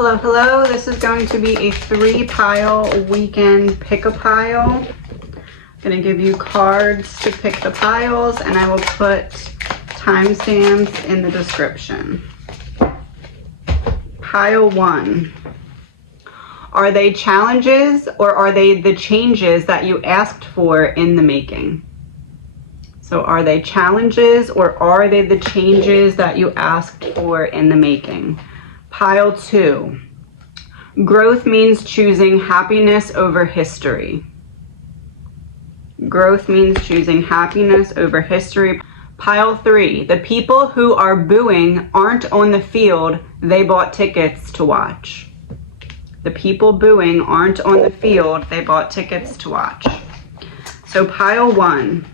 Hello, hello. This is going to be a 3-pile weekend pick-a-pile. I'm going to give you cards to pick the piles, and I will put timestamps in the description. Pile 1. Are they challenges or are they the changes that you asked for in the making? So are they challenges or are they the changes that you asked for in the making? Pile 2. Growth means choosing happiness over history. Growth means choosing happiness over history. Pile 3. The people who are booing aren't on the field, they bought tickets to watch. The people booing aren't on the field, they bought tickets to watch. So pile 1.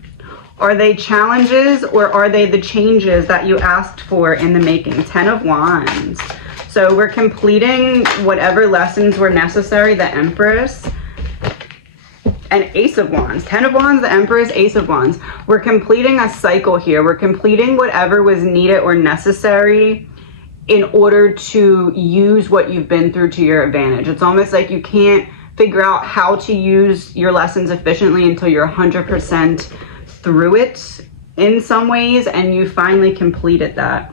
Are they challenges or are they the changes that you asked for in the making? 10 of Wands. So we're completing whatever lessons were necessary, the Empress and Ace of Wands. 10 of Wands, the Empress, Ace of Wands. We're completing a cycle here. We're completing whatever was needed or necessary in order to use what you've been through to your advantage. It's almost like you can't figure out how to use your lessons efficiently until you're 100% through it in some ways, and you finally completed that.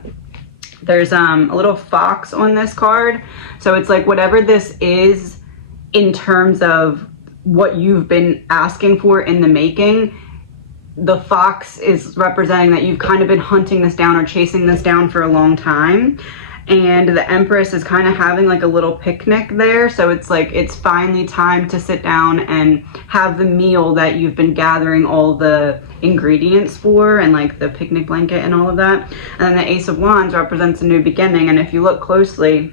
There's a little fox on this card. So it's like whatever this is in terms of what you've been asking for in the making, the fox is representing that you've kind of been hunting this down or chasing this down for a long time. And the Empress is kind of having like a little picnic there. So it's like it's finally time to sit down and have the meal that you've been gathering all the ingredients for, and like the picnic blanket and all of that. And then the Ace of Wands represents a new beginning. And if you look closely,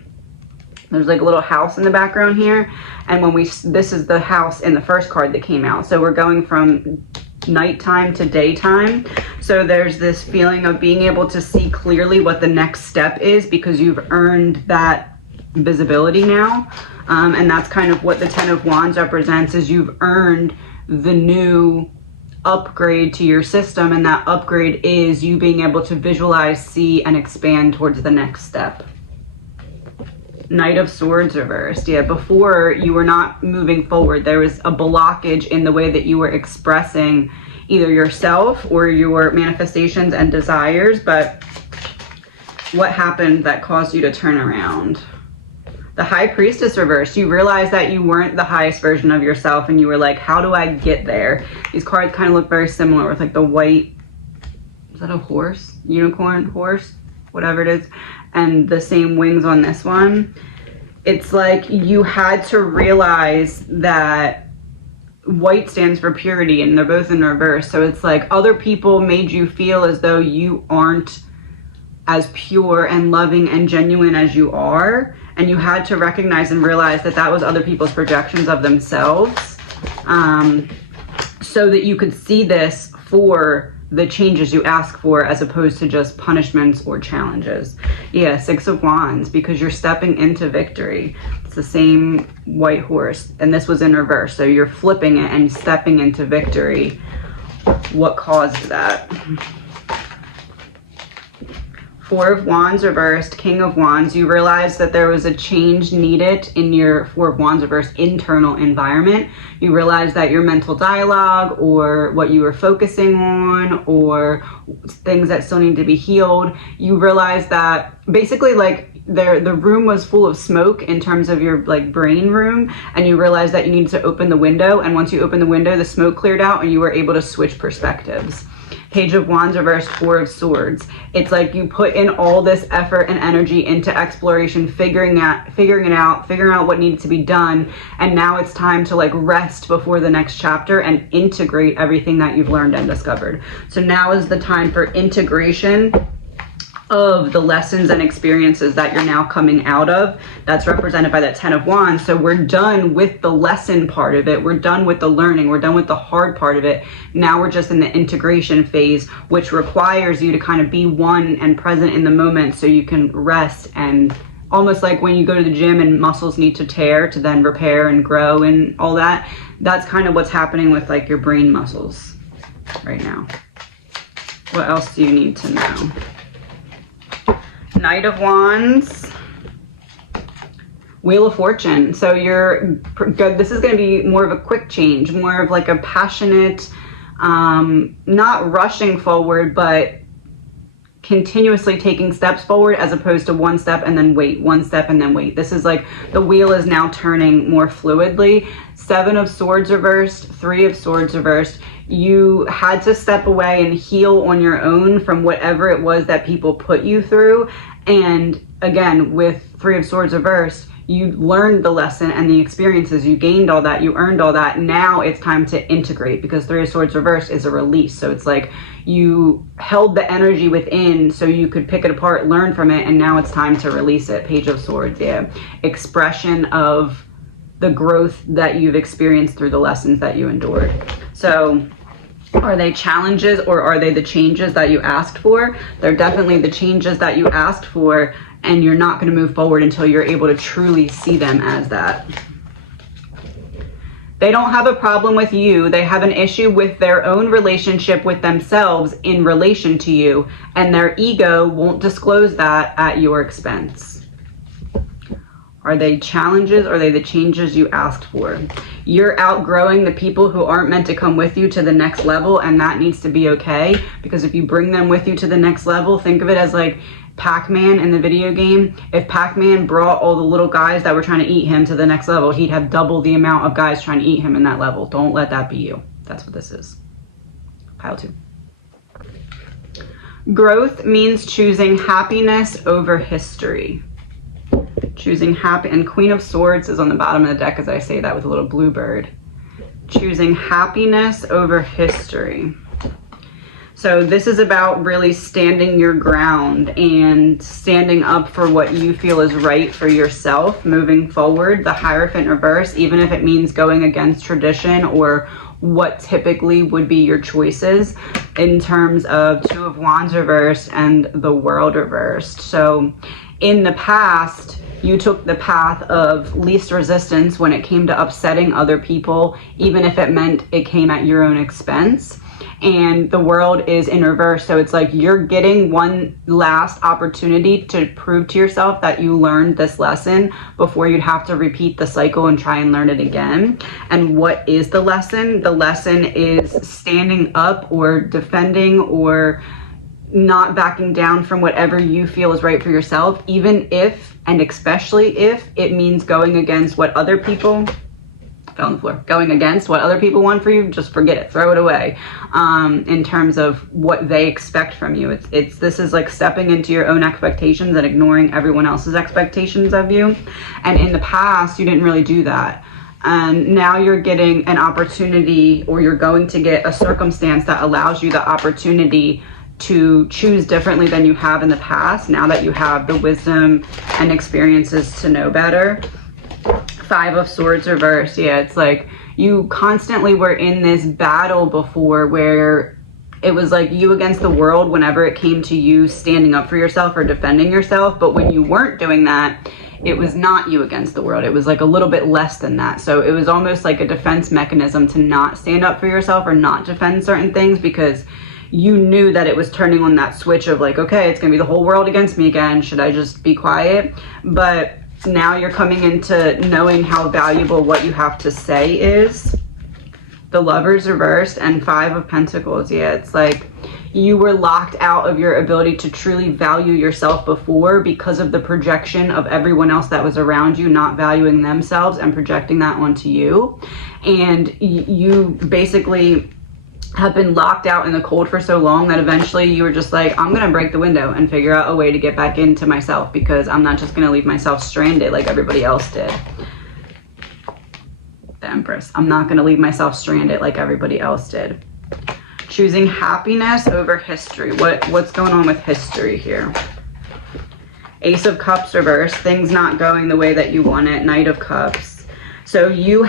there's like a little house in the background here. And when this is the house in the first card that came out. So we're going from nighttime to daytime. So there's this feeling of being able to see clearly what the next step is because you've earned that visibility now. And that's kind of what the 10 of Wands represents, is you've earned the new upgrade to your system, and that upgrade is you being able to visualize, see, and expand towards the next step. Knight of Swords reversed. Yeah, before you were not moving forward. There was a blockage in the way that you were expressing either yourself or your manifestations and desires. But what happened that caused you to turn around? The High Priestess reversed. You realized that you weren't the highest version of yourself, and you were like, how do I get there? These cards kind of look very similar with like the white, is that a horse? Unicorn, horse, whatever it is. And the same wings on this one. It's like you had to realize that white stands for purity, and they're both in reverse. So it's like other people made you feel as though you aren't as pure and loving and genuine as you are. And you had to recognize and realize that that was other people's projections of themselves. So that you could see this for the changes you ask for, as opposed to just punishments or challenges. Yeah, 6 of Wands, because you're stepping into victory. It's the same white horse, and this was in reverse. So you're flipping it and stepping into victory. What caused that? 4 of Wands reversed, King of Wands. You realized that there was a change needed in your 4 of Wands reversed internal environment. You realized that your mental dialogue, or what you were focusing on, or things that still need to be healed. You realized that basically like the room was full of smoke in terms of your like brain room, and you realized that you needed to open the window. And once you opened the window, the smoke cleared out and you were able to switch perspectives. Page of Wands reversed, 4 of Swords. It's like you put in all this effort and energy into exploration, figuring out what needed to be done. And now it's time to like rest before the next chapter and integrate everything that you've learned and discovered. So now is the time for integration of the lessons and experiences that you're now coming out of. That's represented by that 10 of Wands. So we're done with the lesson part of it. We're done with the learning. We're done with the hard part of it. Now we're just in the integration phase, which requires you to kind of be one and present in the moment so you can rest. And almost like when you go to the gym and muscles need to tear to then repair and grow and all that. That's kind of what's happening with like your brain muscles right now. What else do you need to know? Knight of Wands, Wheel of Fortune. So this is going to be more of a quick change, more of like a passionate, not rushing forward, but continuously taking steps forward, as opposed to one step and then wait, one step and then wait. This is like the wheel is now turning more fluidly. 7 of Swords reversed, 3 of Swords reversed. You had to step away and heal on your own from whatever it was that people put you through. And again, with 3 of Swords reversed, you learned the lesson and the experiences, you gained all that, you earned all that. Now it's time to integrate, because 3 of Swords reversed is a release. So it's like you held the energy within so you could pick it apart, learn from it, and now it's time to release it. Page of Swords, yeah. Expression of the growth that you've experienced through the lessons that you endured. So are they challenges, or are they the changes that you asked for? They're definitely the changes that you asked for, and you're not going to move forward until you're able to truly see them as that. They don't have a problem with you. They have an issue with their own relationship with themselves in relation to you, and their ego won't disclose that at your expense. Are they challenges, or are they the changes you asked for? You're outgrowing the people who aren't meant to come with you to the next level, and that needs to be okay, because if you bring them with you to the next level, think of it as like Pac-Man in the video game. If Pac-Man brought all the little guys that were trying to eat him to the next level, he'd have double the amount of guys trying to eat him in that level. Don't let that be you. That's what this is. Pile 2. Growth means choosing happiness over history. Choosing happy, and Queen of Swords is on the bottom of the deck as I say that with a little bluebird. Choosing happiness over history. So this is about really standing your ground and standing up for what you feel is right for yourself moving forward. The Hierophant reverse, even if it means going against tradition or what typically would be your choices, in terms of 2 of Wands reversed and the World reversed. So in the past, you took the path of least resistance when it came to upsetting other people, even if it meant it came at your own expense. And the World is in reverse. So it's like you're getting one last opportunity to prove to yourself that you learned this lesson before you'd have to repeat the cycle and try and learn it again. And what is the lesson? The lesson is standing up or defending or not backing down from whatever you feel is right for yourself, even if, and especially if, it means going against what other people, fell on the floor, going against what other people want for you. Just forget it, throw it away. In terms of what they expect from you, this is like stepping into your own expectations and ignoring everyone else's expectations of you. And in the past, you didn't really do that. And now you're getting an opportunity, or you're going to get a circumstance that allows you the opportunity to choose differently than you have in the past, now that you have the wisdom and experiences to know better. 5 of Swords reversed. Yeah, it's like you constantly were in this battle before where it was like you against the world whenever it came to you standing up for yourself or defending yourself. But when you weren't doing that, it was not you against the world. It was like a little bit less than that. So it was almost like a defense mechanism to not stand up for yourself or not defend certain things, because you knew that it was turning on that switch of like, okay, it's gonna be the whole world against me again. Should I just be quiet? But now you're coming into knowing how valuable what you have to say is. The Lovers reversed and 5 of Pentacles. Yeah, it's like you were locked out of your ability to truly value yourself before because of the projection of everyone else that was around you not valuing themselves and projecting that onto you. And you basically have been locked out in the cold for so long that eventually you were just like, I'm gonna break the window and figure out a way to get back into myself, because I'm not just gonna leave myself stranded like everybody else did. The Empress. I'm not gonna leave myself stranded like everybody else did. Choosing happiness over history. What's going on with history here? Ace of Cups reversed. Things not going the way that you want it. Knight of Cups. So you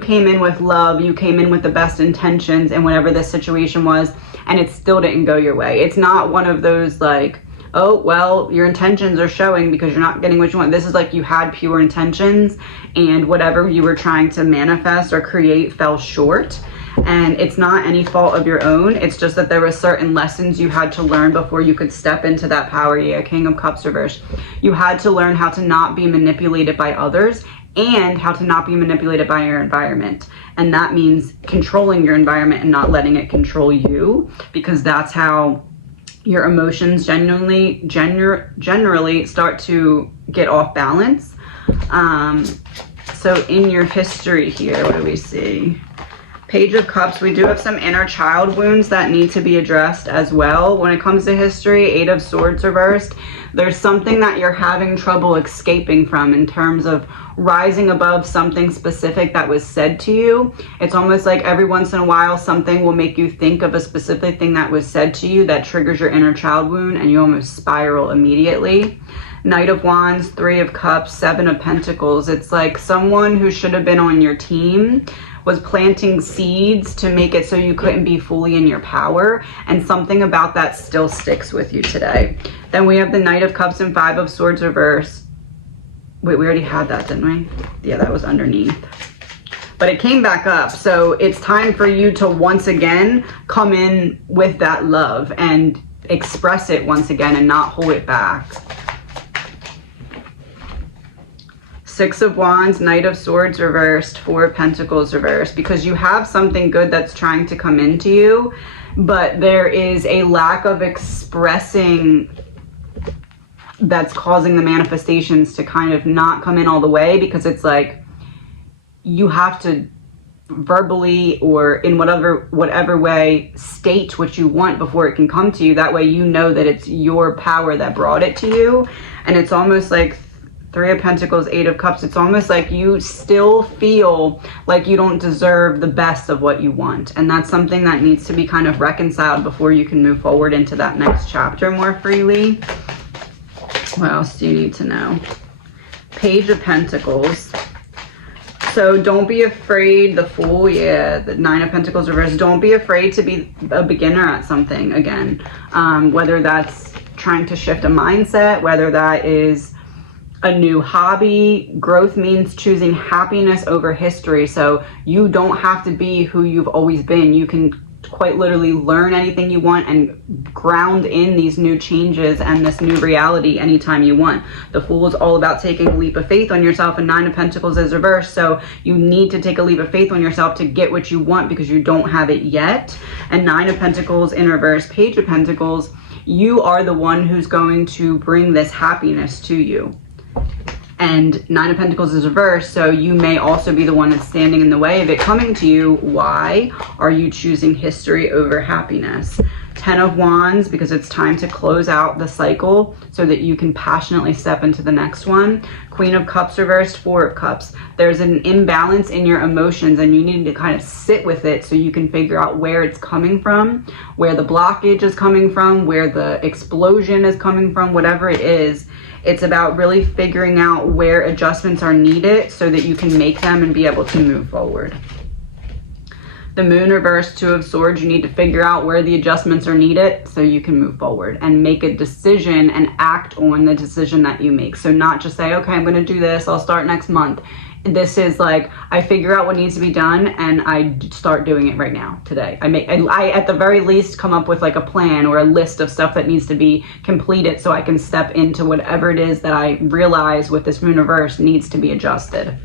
came in with love, you came in with the best intentions in whatever this situation was, and it still didn't go your way. It's not one of those like, oh, well, your intentions are showing because you're not getting what you want. This is like you had pure intentions, and whatever you were trying to manifest or create fell short. And it's not any fault of your own. It's just that there were certain lessons you had to learn before you could step into that power. Yeah, King of Cups reversed. You had to learn how to not be manipulated by others and how to not be manipulated by your environment. And that means controlling your environment and not letting it control you, because that's how your emotions generally start to get off balance. So in your history here, what do we see? Page of Cups, we do have some inner child wounds that need to be addressed as well. When it comes to history, Eight of Swords reversed, there's something that you're having trouble escaping from in terms of rising above something specific that was said to you. It's almost like every once in a while something will make you think of a specific thing that was said to you that triggers your inner child wound, and you almost spiral immediately. Knight of Wands, Three of Cups, Seven of Pentacles. It's like someone who should have been on your team was planting seeds to make it so you couldn't be fully in your power, and something about that still sticks with you today. Then we have the Knight of Cups and Five of Swords reverse. Wait, we already had that, didn't we? Yeah, that was underneath. But it came back up, so it's time for you to once again come in with that love and express it once again and not hold it back. Six of Wands, Knight of Swords reversed, Four of Pentacles reversed, because you have something good that's trying to come into you, but there is a lack of expressing that's causing the manifestations to kind of not come in all the way, because it's like you have to verbally or in whatever way state what you want before it can come to you. That way you know that it's your power that brought it to you. And it's almost like Three of Pentacles, Eight of Cups. It's almost like you still feel like you don't deserve the best of what you want. And that's something that needs to be kind of reconciled before you can move forward into that next chapter more freely. What else do you need to know? Page of Pentacles. So don't be afraid, the Fool, yeah, the Nine of Pentacles reversed. Don't be afraid to be a beginner at something again. Whether that's trying to shift a mindset, whether that is a new hobby. Growth means choosing happiness over history. So you don't have to be who you've always been. You can quite literally learn anything you want and ground in these new changes and this new reality anytime you want. The Fool is all about taking a leap of faith on yourself, and Nine of Pentacles is reversed. So you need to take a leap of faith on yourself to get what you want, because you don't have it yet. And Nine of Pentacles in reverse, Page of Pentacles, you are the one who's going to bring this happiness to you. And Nine of Pentacles is reversed, so you may also be the one that's standing in the way of it coming to you. Why are you choosing history over happiness? Ten of Wands, because it's time to close out the cycle so that you can passionately step into the next one. Queen of Cups reversed, Four of Cups. There's an imbalance in your emotions, and you need to kind of sit with it so you can figure out where it's coming from, where the blockage is coming from, where the explosion is coming from, whatever it is. It's about really figuring out where adjustments are needed so that you can make them and be able to move forward. The Moon reversed, Two of Swords. You need to figure out where the adjustments are needed so you can move forward and make a decision and act on the decision that you make. So not just say, okay, I'm going to do this, I'll start next month. This is like, I figure out what needs to be done and I start doing it right now, today. I at the very least come up with like a plan or a list of stuff that needs to be completed so I can step into whatever it is that I realize with this Moon reverse needs to be adjusted.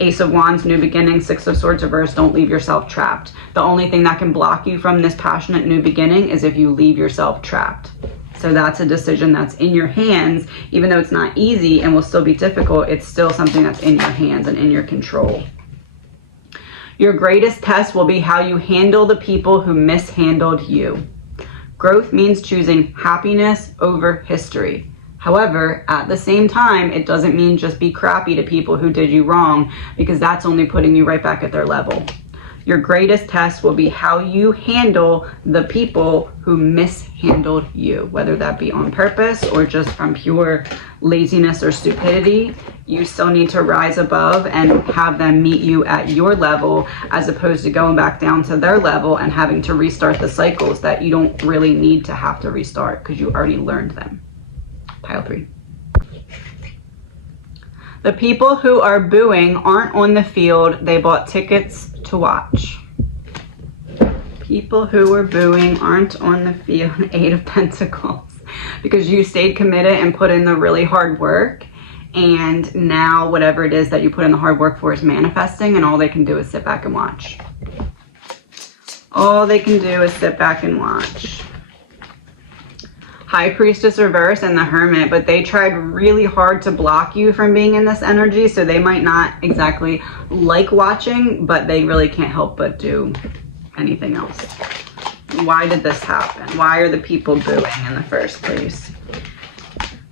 Ace of Wands, New Beginning, Six of Swords reverse. Don't leave yourself trapped. The only thing that can block you from this passionate new beginning is if you leave yourself trapped. So that's a decision that's in your hands. Even though it's not easy and will still be difficult, it's still something that's in your hands and in your control. Your greatest test will be how you handle the people who mishandled you. Growth means choosing happiness over history. However, at the same time, it doesn't mean just be crappy to people who did you wrong, because that's only putting you right back at their level. Your greatest test will be how you handle the people who mishandled you, whether that be on purpose or just from pure laziness or stupidity. You still need to rise above and have them meet you at your level, as opposed to going back down to their level and having to restart the cycles that you don't really need to have to restart because you already learned them. Pile 3. The people who are booing aren't on the field. They bought tickets to watch. people who were booing aren't on the field. 8 of Pentacles. Because you stayed committed and put in the really hard work. And now whatever it is that you put in the hard work for is manifesting, and all they can do is sit back and watch. All they can do is sit back and watch. High Priestess reverse and the Hermit, but they tried really hard to block you from being in this energy, so they might not exactly like watching, but they really can't help but do anything else. Why did this happen? Why are the people booing in the first place?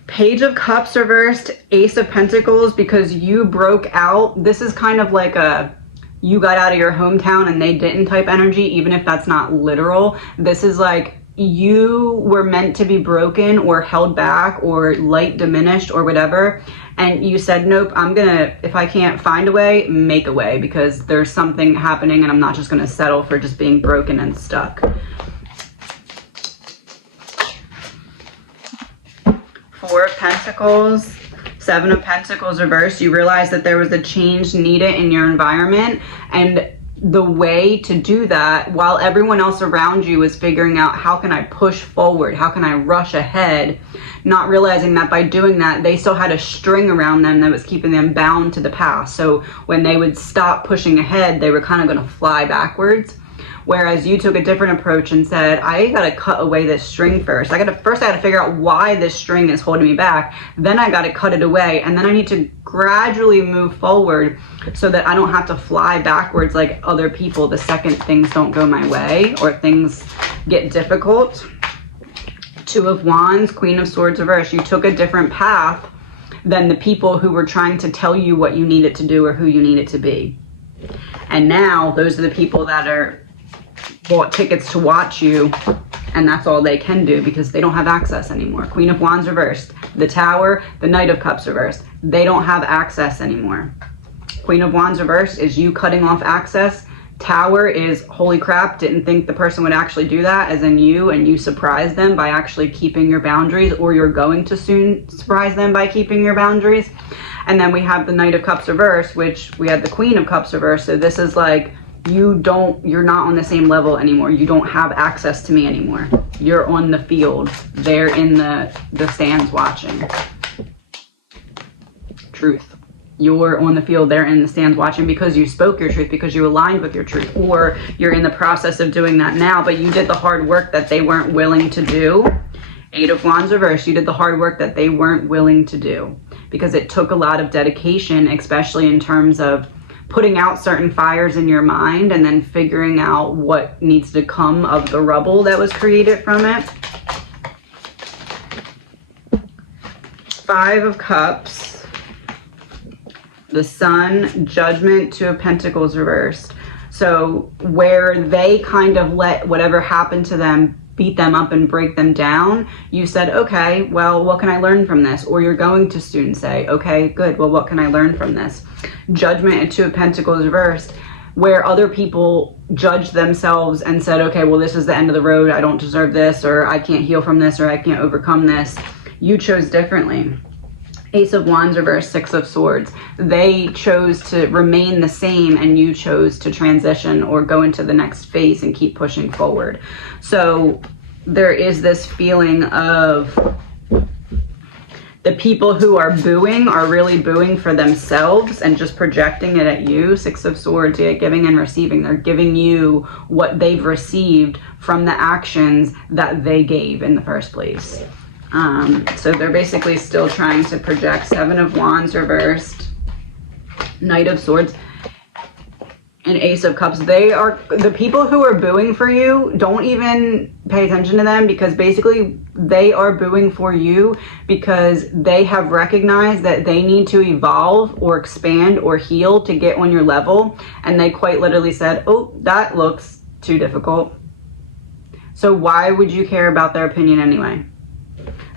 Page of Cups reversed, Ace of Pentacles, because you broke out. This is kind of like a you got out of your hometown and they didn't type energy, even if that's not literal. This is like you were meant to be broken or held back or light diminished or whatever, and you said, nope, I'm gonna, if I can't find a way, make a way, because there's something happening and I'm not just gonna settle for just being broken and stuck. 4 of Pentacles, 7 of Pentacles reversed. You realized that there was a change needed in your environment, and the way to do that, while everyone else around you is figuring out how can I push forward, how can I rush ahead, not realizing that by doing that, they still had a string around them that was keeping them bound to the past. So when they would stop pushing ahead, they were kind of going to fly backwards. Whereas you took a different approach and said, I gotta cut away this string first. I gotta figure out why this string is holding me back. Then I gotta cut it away. And then I need to gradually move forward so that I don't have to fly backwards like other people the second things don't go my way or things get difficult. 2 of Wands, Queen of Swords reverse. You took a different path than the people who were trying to tell you what you needed to do or who you needed to be. And now those are the people that are bought tickets to watch you, and that's all they can do because they don't have access anymore. Queen of Wands reversed, the Tower, the Knight of Cups reversed. They don't have access anymore. Queen of Wands reversed is you cutting off access. Tower is, holy crap, didn't think the person would actually do that, as in you, and you surprised them by actually keeping your boundaries, or you're going to soon surprise them by keeping your boundaries. And then we have the Knight of Cups reversed, which we had the Queen of Cups reversed. So this is like, you're not on the same level anymore. You don't have access to me anymore. You're on the field. They're in the stands watching. Truth. You're on the field, they're in the stands watching because you spoke your truth, because you aligned with your truth, or you're in the process of doing that now, but you did the hard work that they weren't willing to do. 8 of Wands reversed, you did the hard work that they weren't willing to do, because it took a lot of dedication, especially in terms of putting out certain fires in your mind and then figuring out what needs to come of the rubble that was created from it. 5 of Cups, the Sun, Judgment, 2 of Pentacles reversed. So where they kind of let whatever happened to them beat them up and break them down, you said, okay, well, what can I learn from this? Or you're going to soon say, okay, good, well, what can I learn from this? Judgment and 2 of Pentacles reversed, where other people judged themselves and said, okay, well, this is the end of the road, I don't deserve this, or I can't heal from this, or I can't overcome this. You chose differently. Ace of Wands reversed, 6 of Swords. They chose to remain the same, and you chose to transition or go into the next phase and keep pushing forward. So there is this feeling of the people who are booing are really booing for themselves and just projecting it at you. 6 of Swords, yeah, giving and receiving. They're giving you what they've received from the actions that they gave in the first place. So they're basically still trying to project. 7 of Wands reversed, Knight of Swords, and Ace of Cups. They are the people who are booing for you. Don't even pay attention to them, because basically they are booing for you because they have recognized that they need to evolve or expand or heal to get on your level. And they quite literally said, oh, that looks too difficult. So why would you care about their opinion anyway?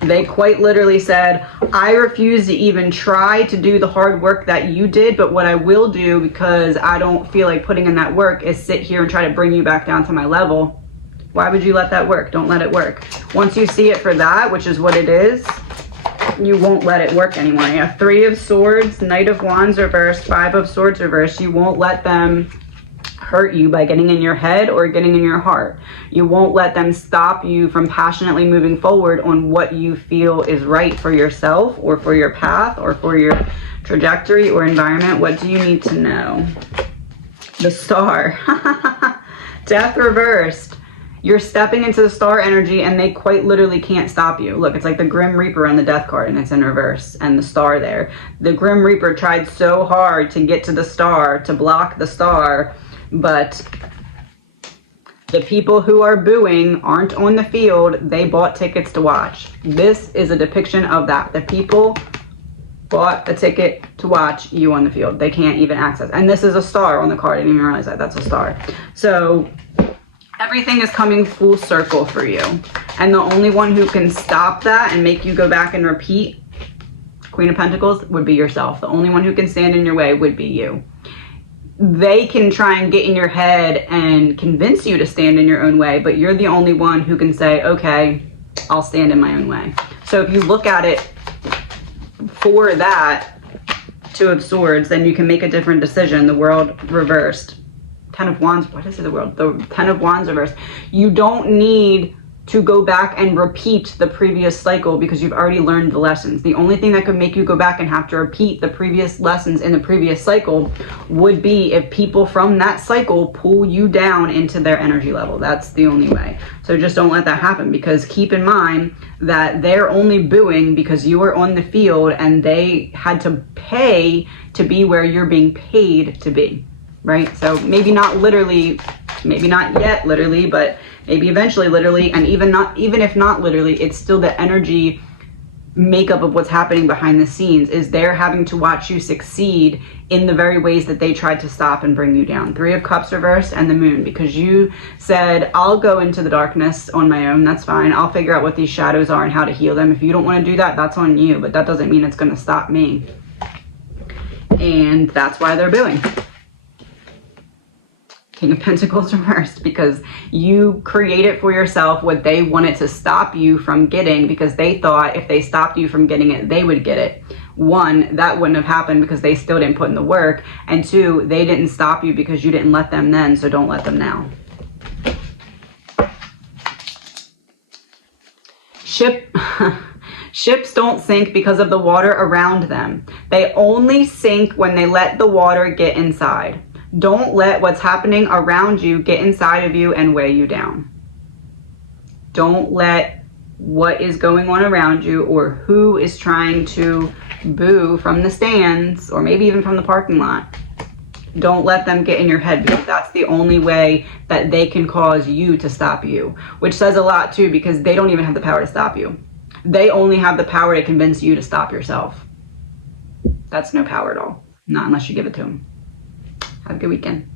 They quite literally said, I refuse to even try to do the hard work that you did, but what I will do, because I don't feel like putting in that work, is sit here and try to bring you back down to my level. Why would you let that work? Don't let it work. Once you see it for that, which is what it is, you won't let it work anymore. You have 3 of Swords, Knight of Wands reversed, 5 of Swords reversed. You won't let them hurt you by getting in your head or getting in your heart. You won't let them stop you from passionately moving forward on what you feel is right for yourself or for your path or for your trajectory or environment. What do you need to know? The Star. Death reversed. You're stepping into the Star energy and they quite literally can't stop you. Look, it's like the Grim Reaper on the Death card and it's in reverse and the Star there. The Grim Reaper tried so hard to get to the Star, to block the Star, but the people who are booing aren't on the field. They bought tickets to watch. This is a depiction of that. The people bought a ticket to watch you on the field. They can't even access. And this is a star on the card. I didn't even realize that. That's a star. So everything is coming full circle for you. And the only one who can stop that and make you go back and repeat, Queen of Pentacles, would be yourself. The only one who can stand in your way would be you. They can try and get in your head and convince you to stand in your own way, but you're the only one who can say, okay, I'll stand in my own way. So if you look at it for that, Two of Swords, then you can make a different decision. The World reversed. Ten of Wands, what is it, the World? The Ten of Wands reversed. You don't need to go back and repeat the previous cycle because you've already learned the lessons. The only thing that could make you go back and have to repeat the previous lessons in the previous cycle would be if people from that cycle pull you down into their energy level. That's the only way. So just don't let that happen, because keep in mind that they're only booing because you were on the field and they had to pay to be where you're being paid to be, right? So maybe not literally, maybe not yet literally, but maybe eventually literally, and even if not literally, it's still the energy makeup of what's happening behind the scenes is they're having to watch you succeed in the very ways that they tried to stop and bring you down. Three of Cups reversed and the Moon, because you said, I'll go into the darkness on my own. That's fine. I'll figure out what these shadows are and how to heal them. If you don't want to do that, that's on you, but that doesn't mean it's going to stop me. And that's why they're booing. King of Pentacles reversed, because you created for yourself what they wanted to stop you from getting, because they thought if they stopped you from getting it, they would get it. One, that wouldn't have happened because they still didn't put in the work. And two, they didn't stop you because you didn't let them then, so don't let them now. Ships don't sink because of the water around them. They only sink when they let the water get inside. Don't let what's happening around you get inside of you and weigh you down. Don't let what is going on around you or who is trying to boo from the stands or maybe even from the parking lot. Don't let them get in your head, because that's the only way that they can cause you to stop you, which says a lot too, because they don't even have the power to stop you. They only have the power to convince you to stop yourself. That's no power at all. Not unless you give it to them. Have a good weekend.